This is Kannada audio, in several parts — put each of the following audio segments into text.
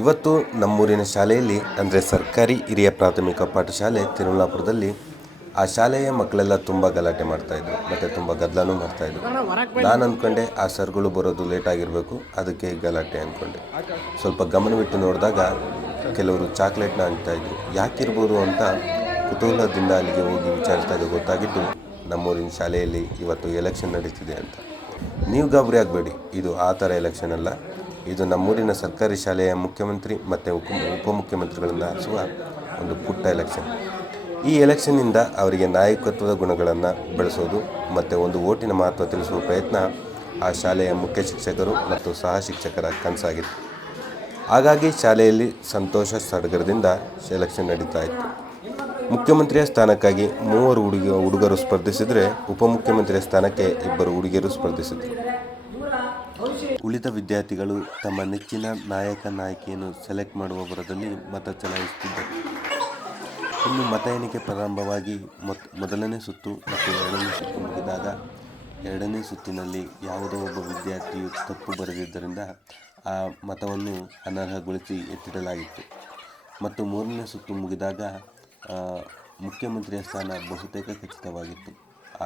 ಇವತ್ತು ನಮ್ಮೂರಿನ ಶಾಲೆಯಲ್ಲಿ ಅಂದರೆ ಸರ್ಕಾರಿ ಹಿರಿಯ ಪ್ರಾಥಮಿಕ ಪಾಠಶಾಲೆ ತಿರುಮಲಾಪುರದಲ್ಲಿ ಆ ಶಾಲೆಯ ಮಕ್ಕಳೆಲ್ಲ ತುಂಬ ಗಲಾಟೆ ಮಾಡ್ತಾಯಿದ್ರು ಮತ್ತು ತುಂಬ ಗದ್ದಲನೂ ಮಾಡ್ತಾಯಿದ್ರು. ನಾನು ಅಂದ್ಕೊಂಡೆ ಆ ಸರ್ಗಳು ಬರೋದು ಲೇಟ್ ಆಗಿರಬೇಕು, ಅದಕ್ಕೆ ಗಲಾಟೆ ಅಂದ್ಕೊಂಡೆ. ಸ್ವಲ್ಪ ಗಮನವಿಟ್ಟು ನೋಡಿದಾಗ ಕೆಲವರು ಚಾಕ್ಲೇಟ್ನ ಅಂತಾಯಿದ್ರು. ಯಾಕಿರ್ಬೋದು ಅಂತ ಕುತೂಹಲದಿಂದ ಅಲ್ಲಿಗೆ ಹೋಗಿ ವಿಚಾರಿಸಿದಾಗ ಗೊತ್ತಾಗಿದ್ದು ನಮ್ಮೂರಿನ ಶಾಲೆಯಲ್ಲಿ ಇವತ್ತು ಎಲೆಕ್ಷನ್ ನಡೀತಿದೆ ಅಂತ. ನೀವು ಗಾಬರಿ ಆಗಬೇಡಿ, ಇದು ಆ ಥರ ಎಲೆಕ್ಷನ್ ಅಲ್ಲ. ಇದು ನಮ್ಮೂರಿನ ಸರ್ಕಾರಿ ಶಾಲೆಯ ಮುಖ್ಯಮಂತ್ರಿ ಮತ್ತು ಉಪಮುಖ್ಯಮಂತ್ರಿಗಳನ್ನು ಆರಿಸುವ ಒಂದು ಪುಟ್ಟ ಎಲೆಕ್ಷನ್. ಈ ಎಲೆಕ್ಷನ್ನಿಂದ ಅವರಿಗೆ ನಾಯಕತ್ವದ ಗುಣಗಳನ್ನು ಬೆಳೆಸೋದು ಮತ್ತು ಒಂದು ಓಟಿನ ಮಹತ್ವ ತಿಳಿಸುವ ಪ್ರಯತ್ನ ಆ ಶಾಲೆಯ ಮುಖ್ಯ ಶಿಕ್ಷಕರು ಮತ್ತು ಸಹ ಶಿಕ್ಷಕರ ಕನಸಾಗಿತ್ತು. ಹಾಗಾಗಿ ಶಾಲೆಯಲ್ಲಿ ಸಂತೋಷ ಸಡಗರದಿಂದ ಎಲೆಕ್ಷನ್ ನಡೀತಾ ಇತ್ತು. ಮುಖ್ಯಮಂತ್ರಿಯ ಸ್ಥಾನಕ್ಕಾಗಿ 3 ಹುಡುಗರು ಸ್ಪರ್ಧಿಸಿದರೆ ಉಪಮುಖ್ಯಮಂತ್ರಿಯ ಸ್ಥಾನಕ್ಕೆ 2 ಹುಡುಗಿಯರು ಸ್ಪರ್ಧಿಸಿದರು. ಉಳಿದ ವಿದ್ಯಾರ್ಥಿಗಳು ತಮ್ಮ ನೆಚ್ಚಿನ ನಾಯಕ ನಾಯಕಿಯನ್ನು ಸೆಲೆಕ್ಟ್ ಮಾಡುವ ಭರದಲ್ಲಿ ಮತ ಚಲಾಯಿಸುತ್ತಿದ್ದರು. ಇನ್ನು ಮತ ಎಣಿಕೆ ಪ್ರಾರಂಭವಾಗಿ ಮೊದಲನೇ ಸುತ್ತು ಮತ್ತು 2ನೇ ಸುತ್ತು ಮುಗಿದಾಗ 2ನೇ ಸುತ್ತಿನಲ್ಲಿ ಯಾವುದೋ ಒಬ್ಬ ವಿದ್ಯಾರ್ಥಿಯು ತಪ್ಪು ಬರೆದಿದ್ದರಿಂದ ಆ ಮತವನ್ನು ಅನರ್ಹಗೊಳಿಸಿ ಎತ್ತಿಡಲಾಗಿತ್ತು. ಮತ್ತು 3ನೇ ಸುತ್ತು ಮುಗಿದಾಗ ಮುಖ್ಯಮಂತ್ರಿಯ ಸ್ಥಾನ ಬಹುತೇಕ ಖಚಿತವಾಗಿತ್ತು.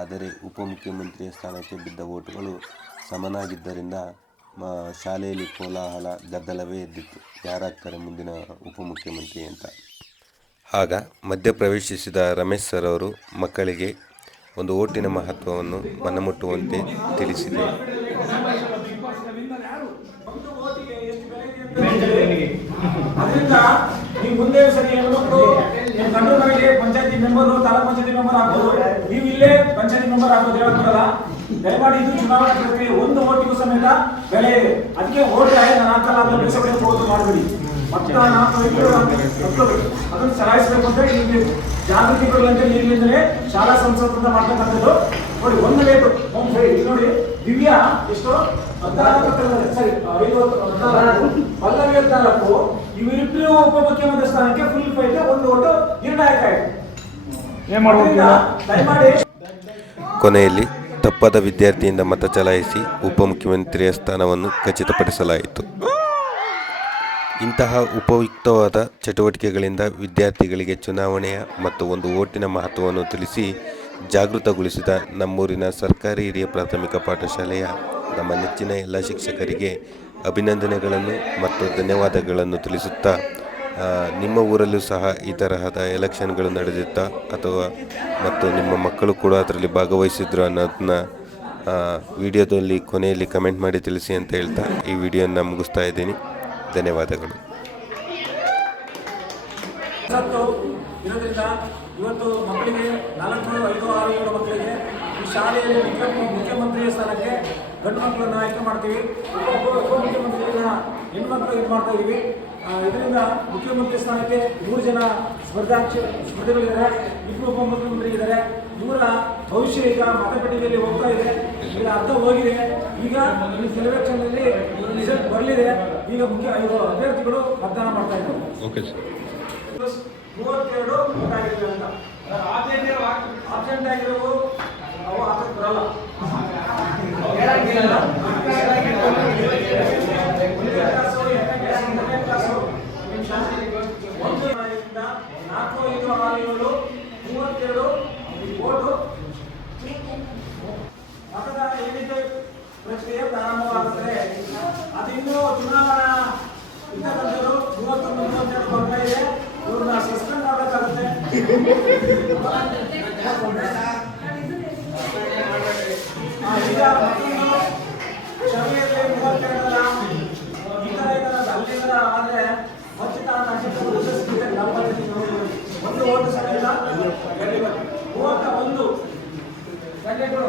ಆದರೆ ಉಪಮುಖ್ಯಮಂತ್ರಿಯ ಸ್ಥಾನಕ್ಕೆ ಬಿದ್ದ ಓಟುಗಳು ಸಮನಾಗಿದ್ದರಿಂದ ಶಾಲೆಯಲ್ಲಿ ಕೋಲಾಹಲ ಗದ್ದಲವೇ ಎದ್ದಿತ್ತು. ಯಾರಾಗ್ತಾರೆ ಮುಂದಿನ ಉಪಮುಖ್ಯಮಂತ್ರಿ ಅಂತ. ಆಗ ಮಧ್ಯಪ್ರವೇಶಿಸಿದ ರಮೇಶ್ ಸರ್ ಅವರು ಮಕ್ಕಳಿಗೆ ಒಂದು ಓಟಿನ ಮಹತ್ವವನ್ನು ಮನಮುಟ್ಟುವಂತೆ ತಿಳಿಸಿದರು. ಮುಂದೆ ಸರಿ ಹೆಣ್ಮಕ್ಳು ಗಂಡು ಮನೆಗೆ ಪಂಚಾಯತಿ ಮೆಂಬರ್ ತಾಲೂಕ್ ಪಂಚಾಯತಿ ಮೆಂಬರ್ ಆಗ್ಬೋದು, ನೀವು ಇಲ್ಲೇ ಪಂಚಾಯತಿ ಮೆಂಬರ್ ಆಗ್ಬೋದು ಹೇಳೋದ್ರಲ್ಲ. ದಯಮಾಡಿ ಇದು ಚುನಾವಣಾ ಪ್ರಕ್ರಿಯೆ, ಒಂದು ಓಟಿಗೂ ಸಮೇತ ಬೆಲೆ ಇದೆ. ಅದಕ್ಕೆ ಓಟ್ ನಾನು ಹಾಕಲ್ಲ ಅಂತ ಬೆಳೆಸಬೇಕು ಮಾಡಬೇಡಿ. ಅದನ್ನು ಚಲಾಯಿಸಬೇಕು ಅಂತ ನಿಮಗೆ ಜಾಗೃತಿ ಕೊಡುವಂತೆ ಈಗಲಿಂದಲೇ ಶಾಲಾ ಸಂಸತ್ತಿಂದ ಮಾಡ್ತಕ್ಕಂಥದ್ದು. ನೋಡಿ, 1 ಲೇಟು ನೋಡಿ, ದಿವ್ಯಾ ಎಷ್ಟು 14 ಸರಿ 14 ಪಲ್ಲವಿ 14 ಇವರಿಬ್ಬರು ಉಪಮುಖ್ಯಮಂತ್ರಿ ಸ್ಥಾನಕ್ಕೆ ಫುಲ್ ಫೈಟ್, 1 ಓಟು ನಿರ್ಣಾಯಕ ಆಯಿತು. ದಯಮಾಡಿ ಕೊನೆಯಲ್ಲಿ ತಪ್ಪಾದ ವಿದ್ಯಾರ್ಥಿಯಿಂದ ಮತ ಚಲಾಯಿಸಿ ಉಪಮುಖ್ಯಮಂತ್ರಿಯ ಸ್ಥಾನವನ್ನು ಖಚಿತಪಡಿಸಲಾಯಿತು. ಇಂತಹ ಉಪಯುಕ್ತವಾದ ಚಟುವಟಿಕೆಗಳಿಂದ ವಿದ್ಯಾರ್ಥಿಗಳಿಗೆ ಚುನಾವಣೆಯ ಮತ್ತು ಒಂದು ಓಟಿನ ಮಹತ್ವವನ್ನು ತಿಳಿಸಿ ಜಾಗೃತಗೊಳಿಸಿದ ನಮ್ಮೂರಿನ ಸರ್ಕಾರಿ ಹಿರಿಯ ಪ್ರಾಥಮಿಕ ಪಾಠಶಾಲೆಯ ನಮ್ಮ ನೆಚ್ಚಿನ ಎಲ್ಲ ಶಿಕ್ಷಕರಿಗೆ ಅಭಿನಂದನೆಗಳನ್ನು ಮತ್ತು ಧನ್ಯವಾದಗಳನ್ನು ತಿಳಿಸುತ್ತಾ, ನಿಮ್ಮ ಊರಲ್ಲೂ ಸಹ ಈ ತರಹದ ಎಲೆಕ್ಷನ್ಗಳು ನಡೆದಿತ್ತಾ ಅಥವಾ ಮತ್ತು ನಿಮ್ಮ ಮಕ್ಕಳು ಕೂಡ ಅದರಲ್ಲಿ ಭಾಗವಹಿಸಿದ್ರು ಅನ್ನೋದನ್ನ ವಿಡಿಯೋದಲ್ಲಿ ಕೊನೆಯಲ್ಲಿ ಕಮೆಂಟ್ ಮಾಡಿ ತಿಳಿಸಿ ಅಂತ ಹೇಳ್ತಾ ಈ ವಿಡಿಯೋನ ಮುಗಿಸ್ತಾ ಇದ್ದೀನಿ. ಧನ್ಯವಾದಗಳು. ಇರೋದ್ರಿಂದ ಇವತ್ತು ಮಕ್ಕಳಿಗೆ 4, 5, 6, 7 ಮಕ್ಕಳಿಗೆ ಈ ಶಾಲೆಯಲ್ಲಿ ಮುಖ್ಯಮಂತ್ರಿಯ ಸ್ಥಾನಕ್ಕೆ ಗಂಡು ಮಕ್ಕಳನ್ನು ಆಯ್ಕೆ ಮಾಡ್ತೀವಿ, ಉಪಮುಖ್ಯಮಂತ್ರಿಗಳನ್ನ ಹೆಣ್ಮಕ್ಳು ಇದು ಮಾಡ್ತಾ ಇದೀವಿ. ಇದರಿಂದ ಮುಖ್ಯಮಂತ್ರಿ ಸ್ಥಾನಕ್ಕೆ 3 ಜನ ಸ್ಪರ್ಧಿಗಳಿದ್ದಾರೆ, 2 ಉಪಮುಖ್ಯಮಂತ್ರಿ ಇದ್ದಾರೆ. ಇವರ ಭವಿಷ್ಯ ಈಗ ಮತಪಟ್ಟಿಗೆಯಲ್ಲಿ ಹೋಗ್ತಾ ಇದೆ, ಈಗ ಅರ್ಧ ಹೋಗಿದೆ. ಈಗ ಎಲೆಕ್ಷನ್ನಲ್ಲಿ ರಿಸಲ್ಟ್ ಬರಲಿದೆ. ಈಗ ಅಭ್ಯರ್ಥಿಗಳು ಮತದಾನ ಮಾಡ್ತಾ ಇದ್ದಾರೆ. 32 ಆಗಿರಲಿಲ್ಲ ಅಂತ ಆಬ್ಸೆಂಟ್ ಆಗಿರೋವು ಅವು ಆಸಕ್ತಿ ಬರಲ್ಲ. ಮತದಾನ ಎಣಿಕೆ ಪ್ರಕ್ರಿಯೆ ಪ್ರಾರಂಭವಾಗುತ್ತದೆ. ಅದಿನ್ನೂ ಚುನಾವಣಾ ಇರ್ತಕ್ಕಂಥದ್ದು 31 ಬರ್ತಾ ಇದೆ. ಇವ್ರನ್ನ ಸಸ್ಪೆಂಡ್ ಮಾಡಬೇಕಾಗುತ್ತೆ. ಈಗ ಮತ್ತೊಂದು ಸಭೆಯಲ್ಲಿ 32 ಈ ಥರ ಅಲ್ಲಿಂದ ಆದರೆ ಮಚ್ಚಿತ 1 ಓಟು ಸಮೇತ 31 ಕ್ಯಾಂಡಿಡೇಟ್ಗಳು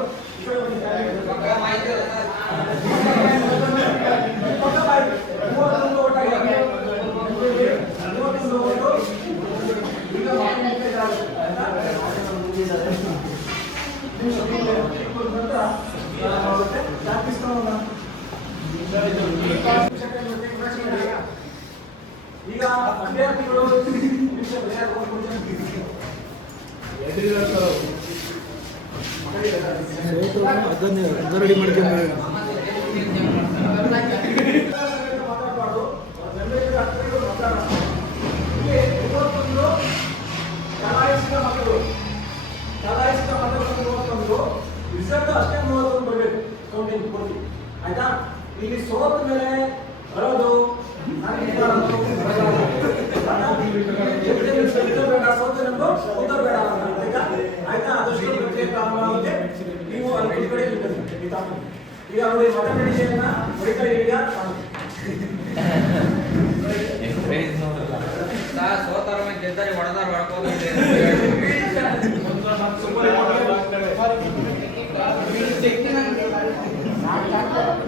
ಈಗ ಅಭ್ಯರ್ಥಿಗಳು ಅದನ್ನೇ ರೆಡಿ ಮಾಡ್ಕೊಂಡು ಈಗ ನೋಡಿ ಮತಗಟ್ಟೆಯನ್ನ ಹೊಡಿತಾ ಇದೀಗ ಸೋತಾರ ಗೆದ್ದರೆ ಹೊಡೆದಾರ ಹೊಡ್ಕೋದು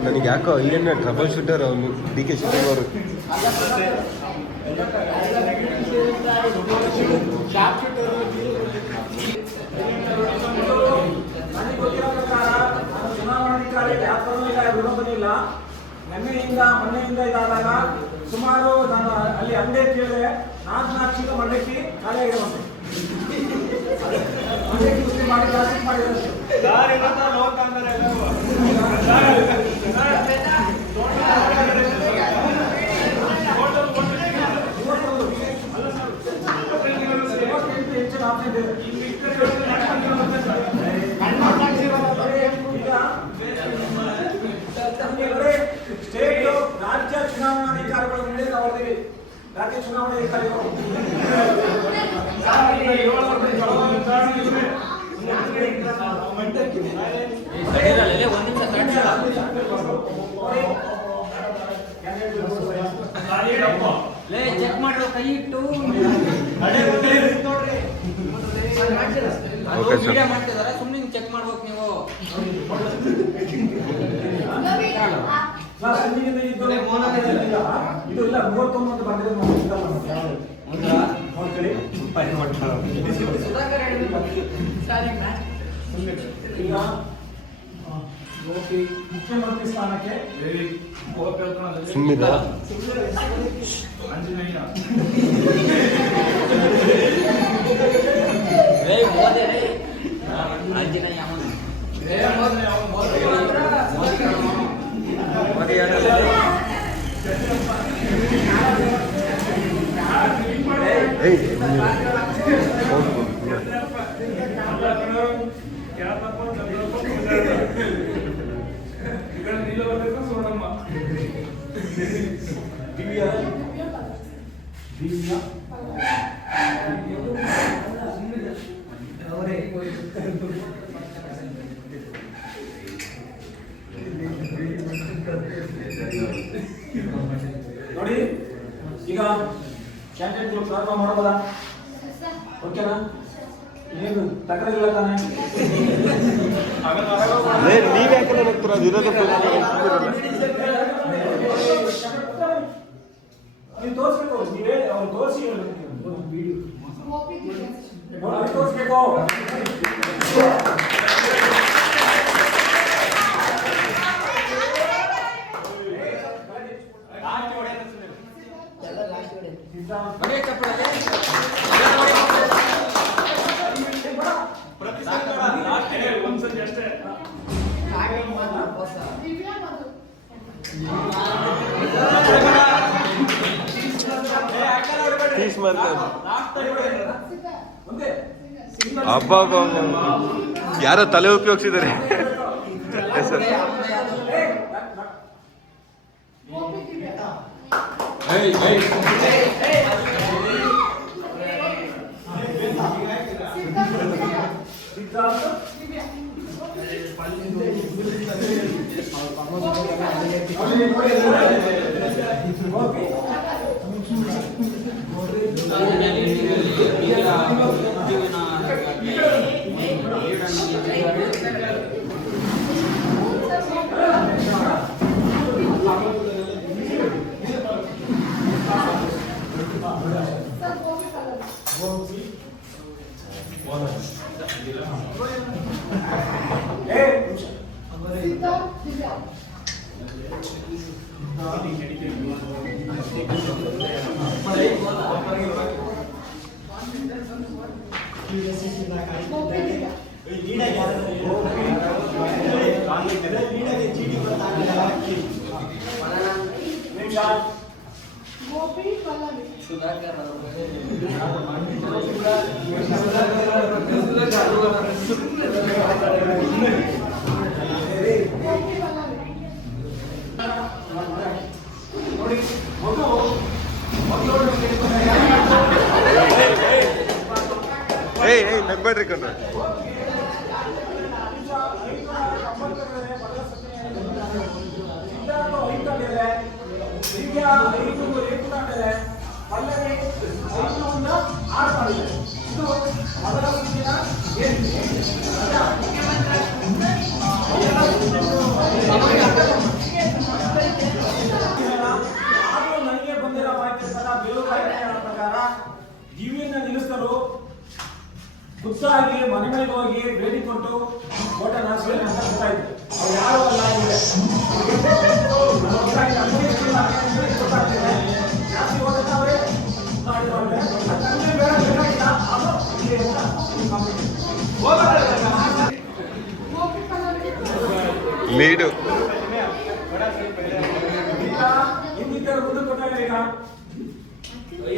ನನಗೆ ಯಾಕೋ ಏನು ಟ್ರಬಲ್ ಶೂಟರ್ ಅವನು ಡಿ ಕೆ ಶಿವಕುಮಾರ್ ನನಗೆ ಗೊತ್ತಿರೋ ಪ್ರಕಾರ ಚುನಾವಣಾಧಿಕಾರಿ ವ್ಯಾಪಾರ ವಿರೋಧನಿಲ್ಲ ಮೊನ್ನೆಯಿಂದ ಇದಾದಾಗ ಸುಮಾರು ನಾನು ಅಲ್ಲಿ ಅಂಗಡಿ ಕೇಳಿದೆ 4 ಚೀಲ ಮಂಡಕ್ಕಿ ಖಾಲಿ ಆಗಿರುವಂತೆ ಮಂಡಕ್ಕಿ ಮುಸ್ಲಿಂ ಮಾಡಿ ಜಾಸ್ತಿ ಮಾಡಿದ್ರು ಹೆಚ್ಚಿನ ಆಪ್ಷನ್ ಇದೆ ಸ್ಟೇಟ್ ರಾಜ್ಯ ಚುನಾವಣಾಧಿಕಾರಿಗಳ ಮುಂದೆ ನಾವು ರಾಜ್ಯ ಚುನಾವಣಾಧಿಕಾರಿಗಳು ಚೆಕ್ ಮಾಡಿರೋ ಕೈ ಇಟ್ಟು ಮಾಡ್ತಿದಾರೆ ಸುಮ್ಮನೆ ಚೆಕ್ ಮಾಡ್ಬೇಕು ನೀವು ಇದು ಇಲ್ಲ 39 ಬಂದಿದೆ ಈಗ ಮುಖ್ಯಮಂತ್ರಿ ಸ್ಥಾನಕ್ಕೆ ಸುಮ್ಮನೆ ನೋಡಿ ಈಗ ಕ್ಯಾಂಡಿಡೇಟ್ಗಳು ಪ್ರಾರಂಭ ಮಾಡಬಹುದಾ? ಓಕೆನಾ? ಏನು ತಕರಾರಿಲ್ಲ ತಾನೆ? ನೀವ್ ಯಾಕೆ ಹೋಗ್ತೀರ ವಿರೋಧ ನೀವು ತೋರಿಸ್ಬೇಕು, ನೀವೇ ಅವ್ರು ತೋರಿಸಿ ತೋರಿಸ್ಬೇಕು. ಹಬ್ಬ ಯಾರೋ ತಲೆ ಉಪಯೋಗಿಸಿದ್ದಾರೆ ನಗ್ಬೇಡ್ರಿ ಕಣ್ಣ ಬೇಲೂರು ಆಯ್ಕೆಯ ಪ್ರಕಾರ ದಿವ್ಯನ್ನ ನಿಲ್ಲಿಸಿದರು ಖುದ್ದಾಗಿ ಮನೆ ಮನೆಗೆ ಹೋಗಿ ಭೇಟಿ ಕೊಟ್ಟು ಓಟ ನಾಶಿಲ್ಲ ಅಂತ ಗೊತ್ತಾಯ್ತು. ಅವ್ರು ಯಾರು ಅಲ್ಲ ಇದೆ ಗೊತ್ತಾಗ್ತಿದೆ ಜಾಸ್ತಿ ಓಟಕ್ಕೆ ಅವರೇ ಲೀಡು ಇನ್ನಿತರ ಮುಂದೆ ಕೊಟ್ಟಾಗ ಈಗ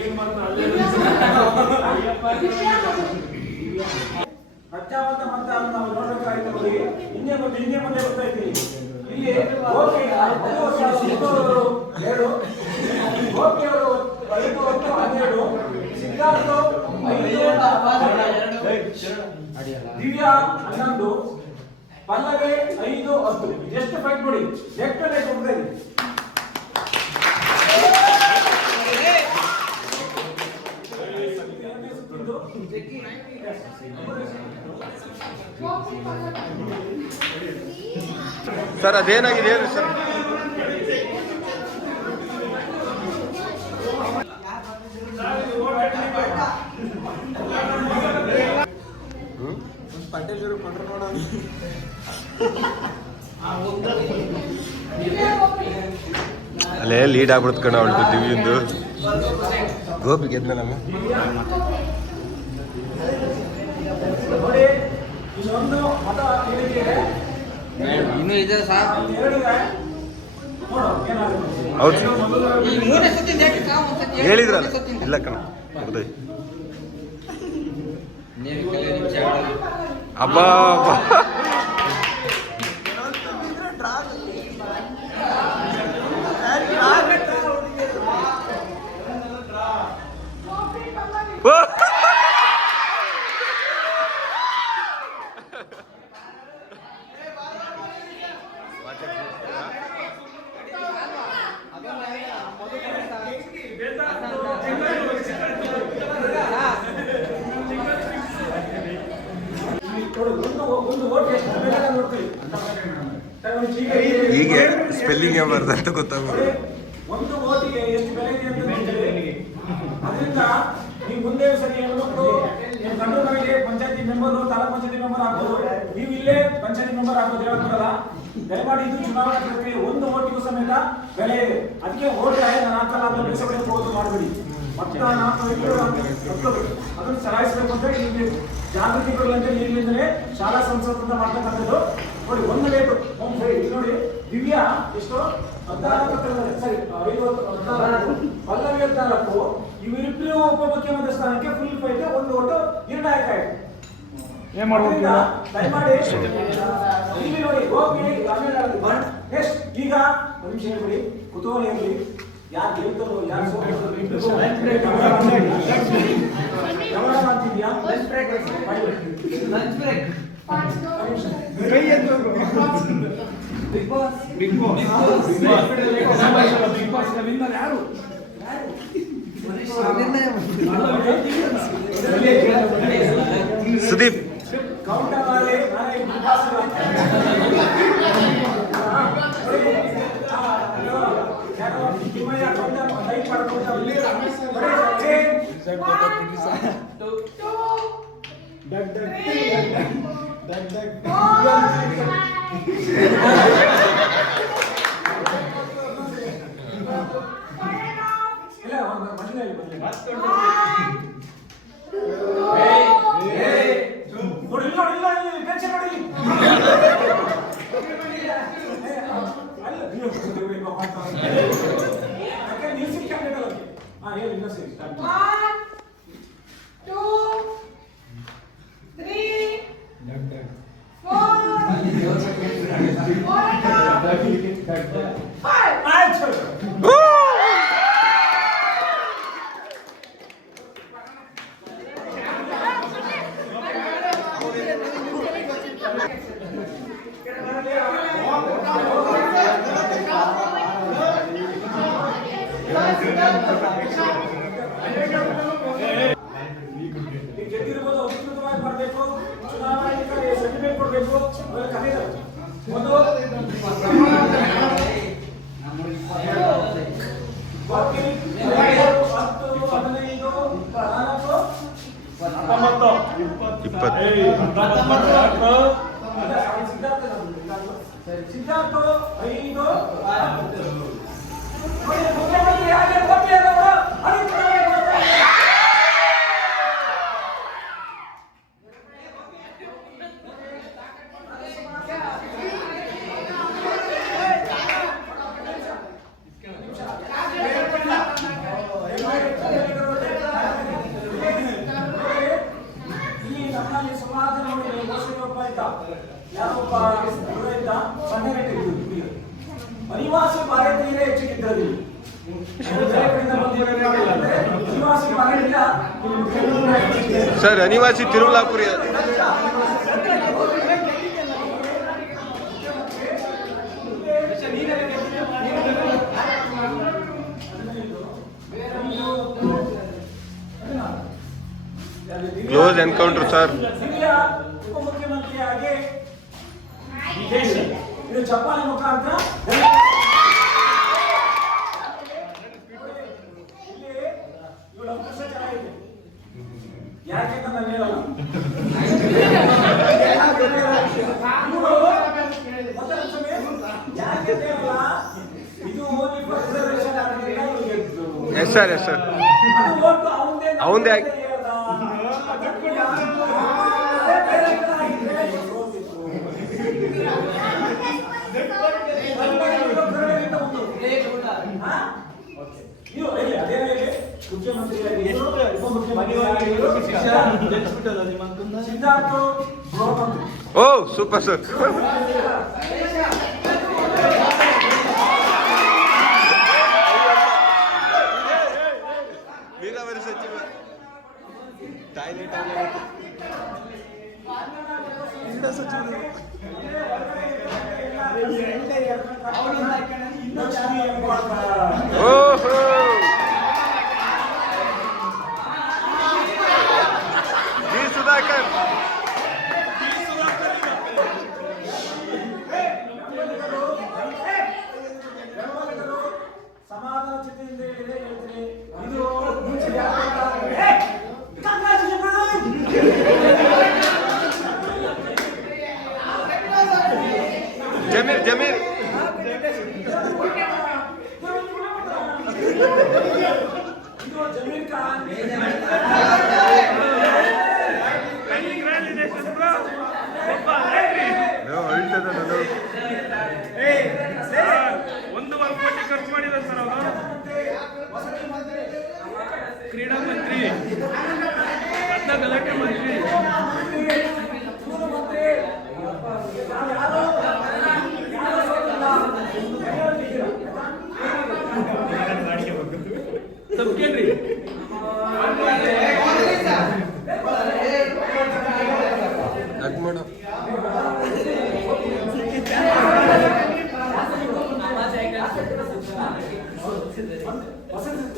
ಏನ್ ಮಾಡ್ತಾರೆ ಪ್ರಜಾವಂತ ಮತ ನಾವು ನೋಡಬೇಕಾಗಿತ್ತು ನೋಡಿ. ಹಿಂದೆ ಮುಂದೆ ಬರ್ತಾ ಇದ್ದೀವಿ ಇಲ್ಲಿ ಓಕೆ ಎರಡು ಓಕೆ ಅವರು 5-12 ಸಿದ್ಧಾರ್ಥ 5 ದಿವ್ಯಾ 11 ಪಲ್ಲವಿ 5-10 ಎಷ್ಟು ಫೈಟ್ ನೋಡಿ ಲೆಫ್ಟ್ ರೈಟ್ ಹೋಗ್ತಾ ಇದೆ. ಸರ್ ಅದೇನಾಗಿದೆ ಹೇಳಿ ಸರ್. ಅಲ್ಲೇ ಲೀಡ್ ಆಗ್ಬಿಡ್ತು ಕಣ ಅವಳು ದಿವ್ಯಂದು. ಗೋಪಿ ಗೆದ್ಮೇಲಮ್ಮ ನೋಡಿ ಇನ್ನೊಂದು ಮತ ಹೇಳಿಕೆ ಇನ್ನೂ ಇದೆ ಸರ್. ಹೇಳಿದ್ರೆ ನೋಡು ಏನಾಗುತ್ತೆ. ಹೌದು ಸರ್ ಈ ಮೂರನೇ ಸತಿ ಹೇಳಿದ್ರಲ್ಲ ಇಲ್ಲ ಕಣ ಹೌದು ಅಬ್ಬಾ ಒಂದು ಓಟ್ ಎಷ್ಟು ಬೆಲೆ ನೋಡ್ತೀವಿ ಹೀಗೆ ಸ್ಪೆಲ್ಲಿಂಗ್ ಬರ್ದು ಅಂತ ಗೊತ್ತಾಗ್ಬೋದು. ಒಂದು ಓಟಿಗೆ ಎಷ್ಟು ಬೆಲೆ ಇದೆ ಅಂತ ನೋಡ್ತೀವಿ. ಅದರಿಂದ ನೀವು ಮುಂದೆ ಸರಿ ಹೆಣ್ಮಕ್ಳು ನೀವು ಗಂಡು ಮನೆಗೆ ಪಂಚಾಯತಿ ಮೆಂಬರ್ ತಾಲೂಕ್ ಪಂಚಾಯತಿ ಮೆಂಬರ್ ಆಗ್ಬೋದು. ನೀವು ಇಲ್ಲೇ ಪಂಚಾಯತಿ ಮೆಂಬರ್ ಆಗ್ಬೋದು ಹೇಳೋದ್ರಲ್ಲ. ದಯಮಾಡಿ ಇದು ಚುನಾವಣಾ ಪ್ರಕ್ರಿಯೆ ಒಂದು ಓಟಿಗೂ ಸಮೇತ ಬೆಲೆ ಇದೆ. ಅದಕ್ಕೆ ಓಟ್ ನಾನು ಹಾಕಲ್ಲ ಅಂತ ಬೆಳೆಸಬೇಕು ಹೋಗೋದು ಮಾಡಬೇಡಿ. ಮತ್ತೆ ಅದನ್ನು ಚಲಾಯಿಸಬೇಕು ಅಂತ ಇಲ್ಲಿ ಜಾಗೃತಿ ಕೊಡುವಂತೆ ಈಗಲಿಂದಲೇ ಶಾಲಾ ಸಂಸದ ಮಾಡ್ತಕ್ಕಂಥದ್ದು. ನೋಡಿ ಒಂದು ರೇಟು ನೋಡಿ ದಿವ್ಯಾ ಎಷ್ಟು 14 ಸರಿ 14 ಪಲ್ಲವಿ 14 ಇವರಿಬ್ಬರು ಉಪಮುಖ್ಯಮಂತ್ರಿ ಸ್ಥಾನಕ್ಕೆ ಫುಲ್ ಫೈಟ್ ಒಂದು ಒಟ್ಟು ನಿರ್ಣಾಯಕ ಆಯ್ತು. ಏನ್ ಮಾಡ್ಬೇಕು ದಯಮಾಡಿ ಇಲ್ಲಿ ನೋಡಿ ಹೋಗಿ ನೆಕ್ಸ್ಟ್ ಈಗ ಒಂದು ನಿಮಿಷ ಹೇಳ್ಬಿಡಿ ಕುತೂಹಲ ಇರಲಿ. ಯಾರು ಗೆಲ್ತಾರೋ ಯಾರು ಸೋಲ್ತಾರೋ ಗಮನ ಮಾಡ್ತಿದ್ಯಾ lunch break Bigg Boss winner ಯಾರು ಸುದೀಪ್ ಕೌಂಟರ್ ಮಾಡಿ ನಾನೇ ಬಿಗ್ ಬಾಸ್ 2020 ಸಿದ್ಧಾರ್ಥ 5 ಮುಖ್ಯಮಂತ್ರಿ ಆಗಿ ಒಪ್ಪಿಗೆಯನ್ನು ಅಧಿಕೃತವಾಗಿ ಇಲ್ಲಿ ನಮ್ಮಲ್ಲಿ ಸುಮಾರು ಜನ ನೋಡಿ ಒಬ್ಬ ಇದ್ದ ಯಾರೊಬ್ಬ ಹುಡುಗ ಇದ್ದ ಸಣ್ಣ ಅನಿವಾಸಿ ಭಾರತೀಯರೇ ಹೆಚ್ಚಿಗಿದ್ದರು ಅನಿವಾಸಿ ಭಾರತೀಯ ಸರ್ ಅನಿವಾಸಿ ತಿರುಮಲಾಪುರಿ ಕ್ಲೋಸ್ ಎನ್ಕೌಂಟರ್ ಸರ್ ಹಿರಿಯ ಉಪಮುಖ್ಯಮಂತ್ರಿಯಾಗಿ ಇದು ಚಪ್ಪಾಳೆ ಮುಖಾಂತರ ಇಲ್ಲಿ ಇವಳ ಅಂಶ ಚೆನ್ನಾಗಿದೆ ಯಾಕೆ ಅಂತ ನಾನು ಹೇಳಲ್ಲ ಯಾಕೆ ಹೇಳಲ್ಲ ಇದು reservation yes sir yes sir ಅವಂದೇ ಸಿದ್ಧಾರ್ಥ ಓ ಸೂಪರ್ ಸರ್ ನೀರಾವರಿ ಸಚಿವ ಟಾಯ್ಲೆಟ್ ಓಹೋ ವಿ ಸುಧಾಕರ್ ಸಮಾಧಾನ ಚಿತ್ರದಿಂದ ಹೇಳಿದೆ ಹೇಳ್ತೀನಿ ಇದು ಜಮೀರ್ ಜಮೀರ್ ಇದು ಜಮೀರ್ ಖಾನ್ ಒಂದೂವರೆ ಕೋಟಿ ಖರ್ಚು ಮಾಡಿದ್ದಾರೆ ಸರ್ ಅವರು ಕ್ರೀಡಾ ಮಂತ್ರಿ ಗಲಾಟೆ ಮಂತ್ರಿ ತಪ್ಪೇನ್ರಿ ಮೇಡಮ್ ವಸಂತ